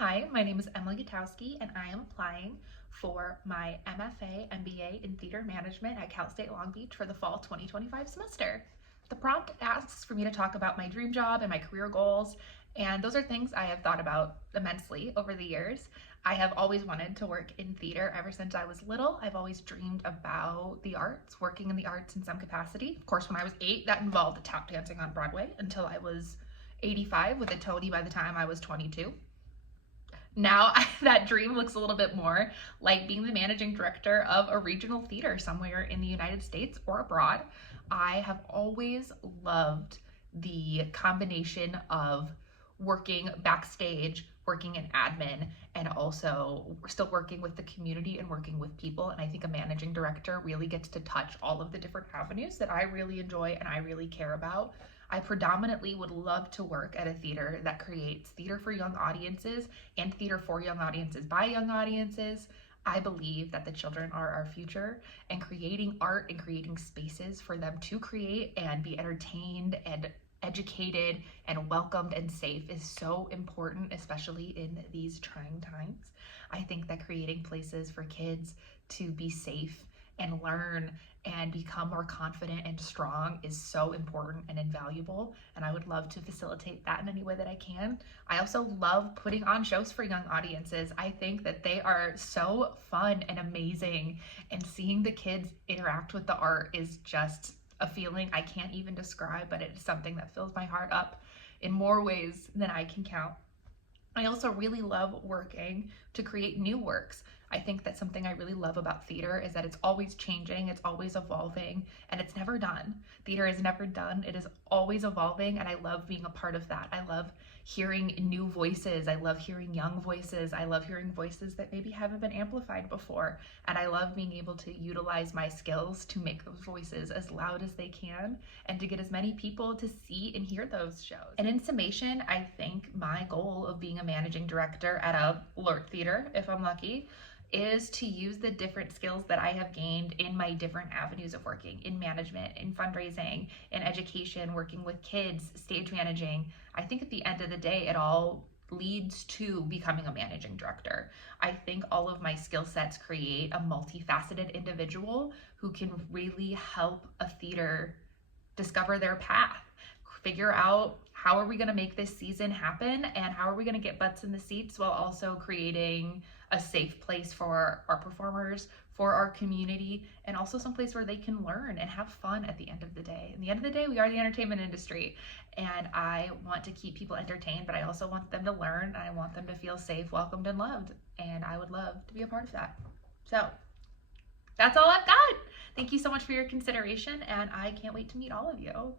Hi, my name is Emily Gutowsky, and I am applying for my MFA MBA in Theater Management at Cal State Long Beach for the fall 2025 semester. The prompt asks for me to talk about my dream job and my career goals, and those are things I have thought about immensely over the years. I have always wanted to work in theater ever since I was little. I've always dreamed about the arts, working in the arts in some capacity. Of course, when I was 8, that involved tap dancing on Broadway until I was 85 with a Tony by the time I was 22. Now that dream looks a little bit more like being the managing director of a regional theater somewhere in the United States or abroad. I have always loved the combination of working backstage, working in admin, and also still working with the community and working with people. And I think a managing director really gets to touch all of the different avenues that I really enjoy and I really care about. I predominantly would love to work at a theater that creates theater for young audiences and theater for young audiences by young audiences. I believe that the children are our future, and creating art and creating spaces for them to create and be entertained and educated and welcomed and safe is so important, especially in these trying times. I think that creating places for kids to be safe and learn and become more confident and strong is so important and invaluable, and I would love to facilitate that in any way that I can. I also love putting on shows for young audiences. I think that they are so fun and amazing, and seeing the kids interact with the art is just a feeling I can't even describe, but it's something that fills my heart up in more ways than I can count. I also really love working to create new works. I think that something I really love about theater is that it's always changing, it's always evolving, and it's never done. Theater is never done, it is always evolving, and I love being a part of that. I love hearing new voices, I love hearing young voices, I love hearing voices that maybe haven't been amplified before, and I love being able to utilize my skills to make those voices as loud as they can and to get as many people to see and hear those shows. And in summation, I think my goal of being a managing director at a LERT theater, if I'm lucky, is to use the different skills that I have gained in my different avenues of working, in management, in fundraising, in education, working with kids, stage managing. I think at the end of the day, it all leads to becoming a managing director. I think all of my skill sets create a multifaceted individual who can really help a theater discover their path, figure out how are we going to make this season happen and how are we going to get butts in the seats while also creating a safe place for our performers, for our community, and also some place where they can learn and have fun at the end of the day. At the end of the day, we are the entertainment industry, and I want to keep people entertained, but I also want them to learn, and I want them to feel safe, welcomed, and loved, and I would love to be a part of that. So that's all I've got. Thank you so much for your consideration, and I can't wait to meet all of you.